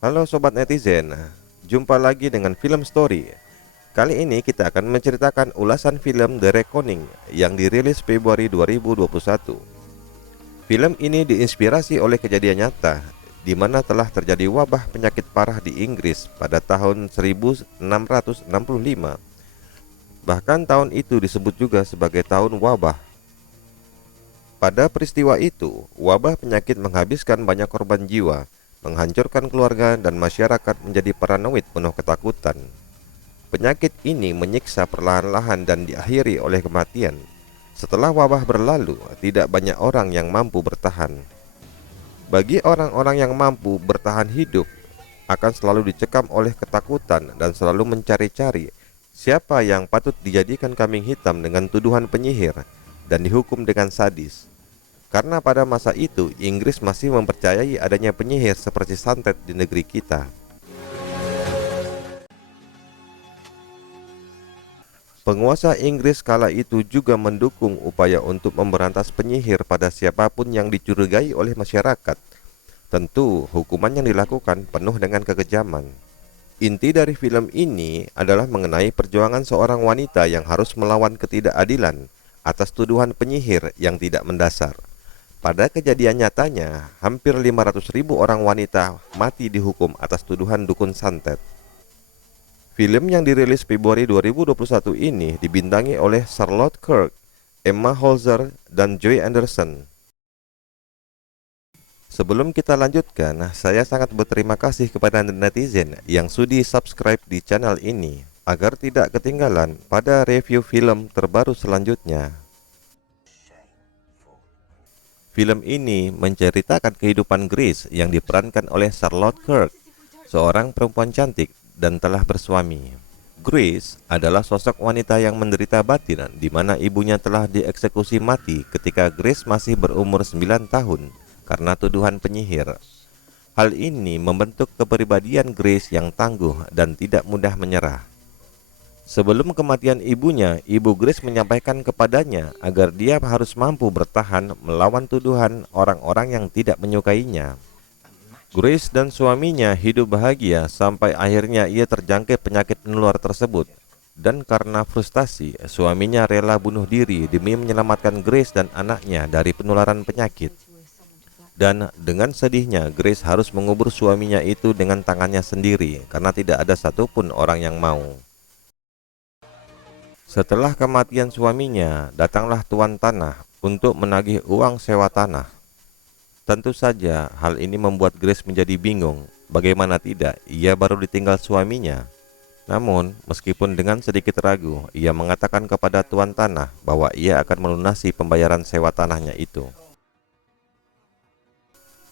Halo sobat netizen, jumpa lagi dengan Film Story. Kali ini kita akan menceritakan ulasan film The Reckoning yang dirilis Februari 2021. Film ini diinspirasi oleh kejadian nyata di mana telah terjadi wabah penyakit parah di Inggris pada tahun 1665. Bahkan tahun itu disebut juga sebagai tahun wabah. Pada peristiwa itu, wabah penyakit menghabiskan banyak korban jiwa, menghancurkan keluarga dan masyarakat menjadi paranoid penuh ketakutan. Penyakit ini menyiksa perlahan-lahan dan diakhiri oleh kematian. Setelah wabah berlalu, tidak banyak orang yang mampu bertahan. Bagi orang-orang yang mampu bertahan hidup, akan selalu dicekam oleh ketakutan dan selalu mencari-cari siapa yang patut dijadikan kambing hitam dengan tuduhan penyihir dan dihukum dengan sadis. Karena pada masa itu Inggris masih mempercayai adanya penyihir seperti santet di negeri kita. Penguasa Inggris kala itu juga mendukung upaya untuk memberantas penyihir pada siapapun yang dicurigai oleh masyarakat. Tentu hukuman yang dilakukan penuh dengan kekejaman. Inti dari film ini adalah mengenai perjuangan seorang wanita yang harus melawan ketidakadilan atas tuduhan penyihir yang tidak mendasar. Pada kejadian nyatanya, hampir 500.000 orang wanita mati dihukum atas tuduhan dukun santet. Film yang dirilis Februari 2021 ini dibintangi oleh Charlotte Kirk, Emma Holzer, dan Joy Anderson. Sebelum kita lanjutkan, saya sangat berterima kasih kepada netizen yang sudi subscribe di channel ini agar tidak ketinggalan pada review film terbaru selanjutnya. Film ini menceritakan kehidupan Grace yang diperankan oleh Charlotte Kirk, seorang perempuan cantik dan telah bersuami. Grace adalah sosok wanita yang menderita batin di mana ibunya telah dieksekusi mati ketika Grace masih berumur 9 tahun karena tuduhan penyihir. Hal ini membentuk kepribadian Grace yang tangguh dan tidak mudah menyerah. Sebelum kematian ibunya, Ibu Grace menyampaikan kepadanya agar dia harus mampu bertahan melawan tuduhan orang-orang yang tidak menyukainya. Grace dan suaminya hidup bahagia sampai akhirnya ia terjangkit penyakit menular tersebut. Dan karena frustasi, suaminya rela bunuh diri demi menyelamatkan Grace dan anaknya dari penularan penyakit. Dan dengan sedihnya, Grace harus mengubur suaminya itu dengan tangannya sendiri karena tidak ada satupun orang yang mau. Setelah kematian suaminya, datanglah tuan tanah untuk menagih uang sewa tanah. Tentu saja hal ini membuat Grace menjadi bingung. Bagaimana tidak, ia baru ditinggal suaminya. Namun, meskipun dengan sedikit ragu, ia mengatakan kepada tuan tanah bahwa ia akan melunasi pembayaran sewa tanahnya itu.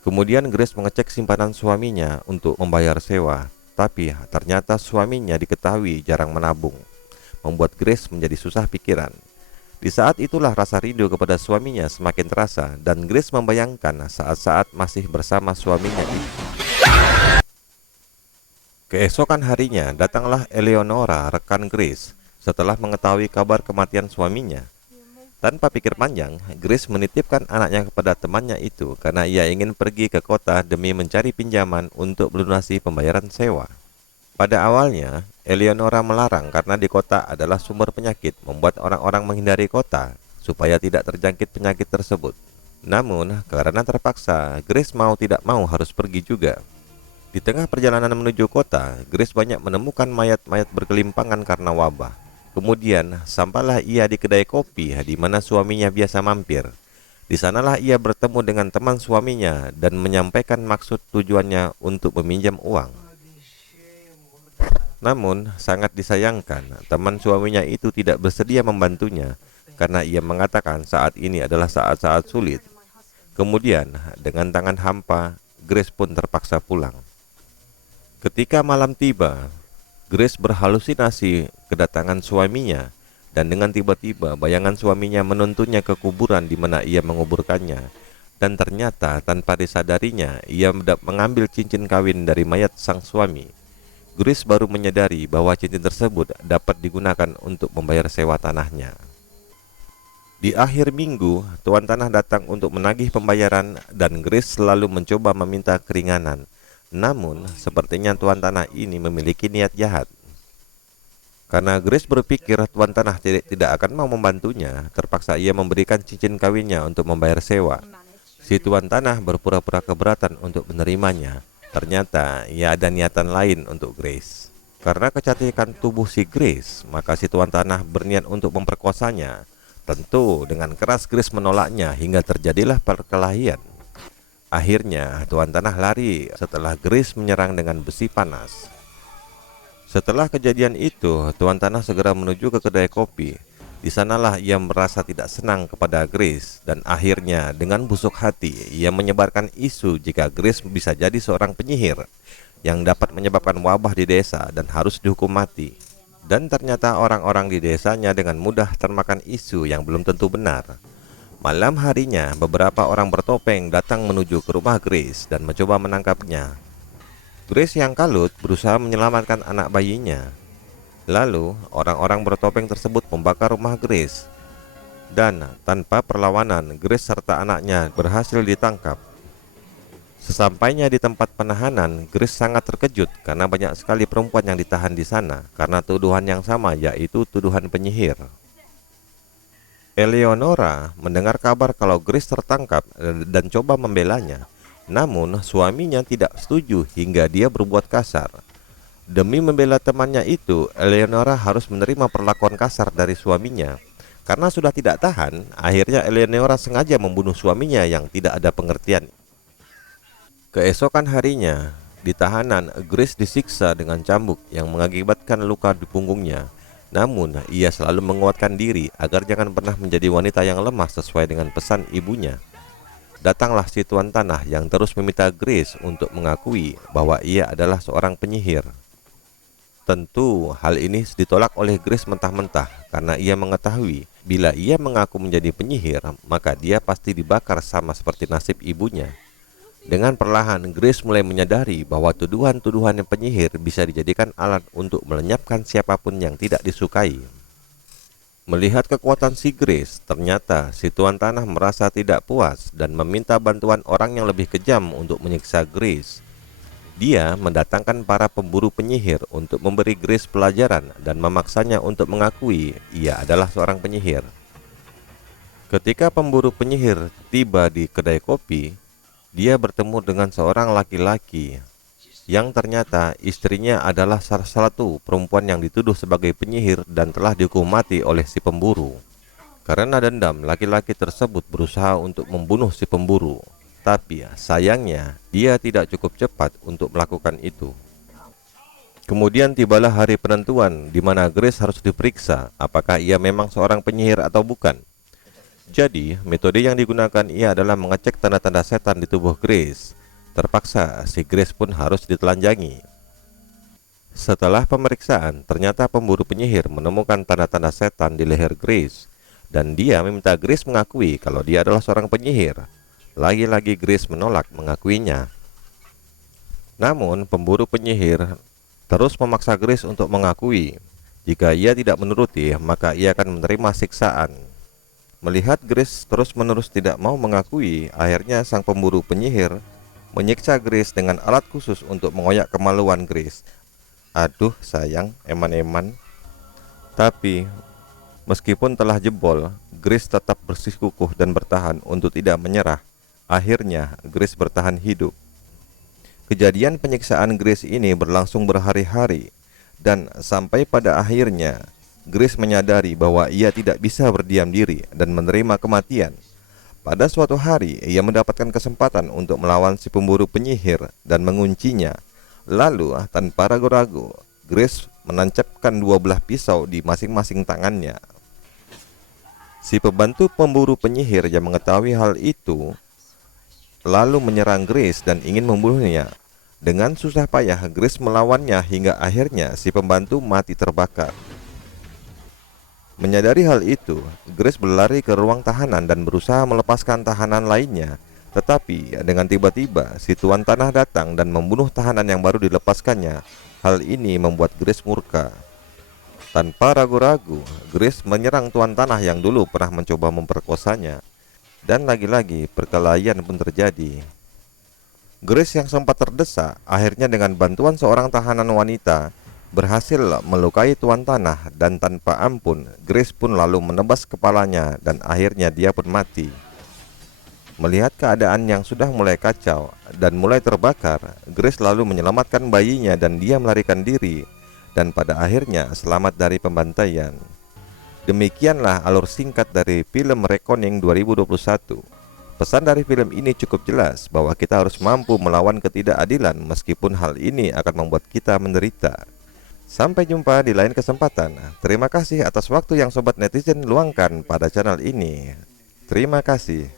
Kemudian Grace mengecek simpanan suaminya untuk membayar sewa, tapi ternyata suaminya diketahui jarang menabung, membuat Grace menjadi susah pikiran. Di saat itulah rasa rindu kepada suaminya semakin terasa dan Grace membayangkan saat-saat masih bersama suaminya itu. Keesokan harinya datanglah Eleonora, rekan Grace, setelah mengetahui kabar kematian suaminya. Tanpa pikir panjang, Grace menitipkan anaknya kepada temannya itu karena ia ingin pergi ke kota demi mencari pinjaman untuk melunasi pembayaran sewa. Pada awalnya, Eleonora melarang karena di kota adalah sumber penyakit, membuat orang-orang menghindari kota supaya tidak terjangkit penyakit tersebut. Namun, karena terpaksa, Grace mau tidak mau harus pergi juga. Di tengah perjalanan menuju kota, Grace banyak menemukan mayat-mayat bergelimpangan karena wabah. Kemudian, sampailah ia di kedai kopi di mana suaminya biasa mampir. Di sanalah ia bertemu dengan teman suaminya dan menyampaikan maksud tujuannya untuk meminjam uang. Namun, sangat disayangkan, teman suaminya itu tidak bersedia membantunya karena ia mengatakan saat ini adalah saat-saat sulit. Kemudian, dengan tangan hampa, Grace pun terpaksa pulang. Ketika malam tiba, Grace berhalusinasi kedatangan suaminya dan dengan tiba-tiba bayangan suaminya menuntunnya ke kuburan di mana ia menguburkannya. Dan ternyata tanpa disadarinya, ia mengambil cincin kawin dari mayat sang suami. Grace baru menyadari bahwa cincin tersebut dapat digunakan untuk membayar sewa tanahnya. Di akhir minggu, tuan tanah datang untuk menagih pembayaran dan Grace selalu mencoba meminta keringanan. Namun, sepertinya tuan tanah ini memiliki niat jahat. Karena Grace berpikir tuan tanah tidak akan mau membantunya, terpaksa ia memberikan cincin kawinnya untuk membayar sewa. Si tuan tanah berpura-pura keberatan untuk menerimanya. Ternyata ia ada niatan lain untuk Grace. Karena kecantikan tubuh si Grace, maka si tuan tanah berniat untuk memperkosanya. Tentu dengan keras Grace menolaknya hingga terjadilah perkelahian. Akhirnya tuan tanah lari setelah Grace menyerang dengan besi panas. Setelah kejadian itu, tuan tanah segera menuju ke kedai kopi. Di sanalah ia merasa tidak senang kepada Grace dan akhirnya dengan busuk hati ia menyebarkan isu jika Grace bisa jadi seorang penyihir yang dapat menyebabkan wabah di desa dan harus dihukum mati. Dan ternyata orang-orang di desanya dengan mudah termakan isu yang belum tentu benar. Malam harinya, beberapa orang bertopeng datang menuju ke rumah Grace dan mencoba menangkapnya. Grace yang kalut berusaha menyelamatkan anak bayinya. Lalu, orang-orang bertopeng tersebut membakar rumah Grace. Dan tanpa perlawanan, Grace serta anaknya berhasil ditangkap. Sesampainya di tempat penahanan, Grace sangat terkejut karena banyak sekali perempuan yang ditahan di sana karena tuduhan yang sama, yaitu tuduhan penyihir. Eleonora mendengar kabar kalau Grace tertangkap dan coba membelanya. Namun suaminya tidak setuju hingga dia berbuat kasar. Demi membela temannya itu, Eleonora harus menerima perlakuan kasar dari suaminya. Karena sudah tidak tahan, akhirnya Eleonora sengaja membunuh suaminya yang tidak ada pengertian. Keesokan harinya, di tahanan, Grace disiksa dengan cambuk yang mengakibatkan luka di punggungnya. Namun, ia selalu menguatkan diri agar jangan pernah menjadi wanita yang lemah sesuai dengan pesan ibunya. Datanglah si tuan tanah yang terus meminta Grace untuk mengakui bahwa ia adalah seorang penyihir. Tentu hal ini ditolak oleh Grace mentah-mentah karena ia mengetahui bila ia mengaku menjadi penyihir, maka dia pasti dibakar sama seperti nasib ibunya. Dengan perlahan Grace mulai menyadari bahwa tuduhan-tuduhan penyihir bisa dijadikan alat untuk melenyapkan siapapun yang tidak disukai. Melihat kekuatan si Grace, ternyata si tuan tanah merasa tidak puas dan meminta bantuan orang yang lebih kejam untuk menyiksa Grace. Dia mendatangkan para pemburu penyihir untuk memberi Grace pelajaran dan memaksanya untuk mengakui ia adalah seorang penyihir. Ketika pemburu penyihir tiba di kedai kopi, dia bertemu dengan seorang laki-laki yang ternyata istrinya adalah salah satu perempuan yang dituduh sebagai penyihir dan telah dihukum mati oleh si pemburu. Karena dendam, laki-laki tersebut berusaha untuk membunuh si pemburu. Tapi sayangnya, dia tidak cukup cepat untuk melakukan itu. Kemudian tibalah hari penentuan di mana Grace harus diperiksa apakah ia memang seorang penyihir atau bukan. Jadi, metode yang digunakan ia adalah mengecek tanda-tanda setan di tubuh Grace. Terpaksa si Grace pun harus ditelanjangi. Setelah pemeriksaan, ternyata pemburu penyihir menemukan tanda-tanda setan di leher Grace, dan dia meminta Grace mengakui kalau dia adalah seorang penyihir. Lagi-lagi Grace menolak mengakuinya. Namun pemburu penyihir terus memaksa Grace untuk mengakui. Jika ia tidak menuruti, maka ia akan menerima siksaan. Melihat Grace terus-menerus tidak mau mengakui, akhirnya sang pemburu penyihir menyiksa Grace dengan alat khusus untuk mengoyak kemaluan Grace. Aduh sayang, eman-eman. Tapi meskipun telah jebol, Grace tetap bersikukuh dan bertahan untuk tidak menyerah. Akhirnya Grace bertahan hidup. Kejadian penyiksaan Grace ini berlangsung berhari-hari, dan sampai pada akhirnya Grace menyadari bahwa ia tidak bisa berdiam diri dan menerima kematian. Pada suatu hari, ia mendapatkan kesempatan untuk melawan si pemburu penyihir dan menguncinya. Lalu, tanpa ragu-ragu, Grace menancapkan 12 pisau di masing-masing tangannya. Si pembantu pemburu penyihir yang mengetahui hal itu lalu menyerang Grace dan ingin membunuhnya. Dengan susah payah, Grace melawannya hingga akhirnya si pembantu mati terbakar. Menyadari hal itu, Grace berlari ke ruang tahanan dan berusaha melepaskan tahanan lainnya. Tetapi dengan tiba-tiba si tuan tanah datang dan membunuh tahanan yang baru dilepaskannya. Hal ini membuat Grace murka. Tanpa ragu-ragu, Grace menyerang tuan tanah yang dulu pernah mencoba memperkosanya. Dan lagi-lagi perkelahian pun terjadi. Grace yang sempat terdesak akhirnya dengan bantuan seorang tahanan wanita berhasil melukai tuan tanah, dan tanpa ampun Grace pun lalu menebas kepalanya dan akhirnya dia pun mati. Melihat keadaan yang sudah mulai kacau dan mulai terbakar, Grace lalu menyelamatkan bayinya dan dia melarikan diri dan pada akhirnya selamat dari pembantaian. Demikianlah alur singkat dari film Reckoning 2021. Pesan dari film ini cukup jelas bahwa kita harus mampu melawan ketidakadilan meskipun hal ini akan membuat kita menderita. Sampai jumpa di lain kesempatan. Terima kasih atas waktu yang sobat netizen luangkan pada channel ini. Terima kasih.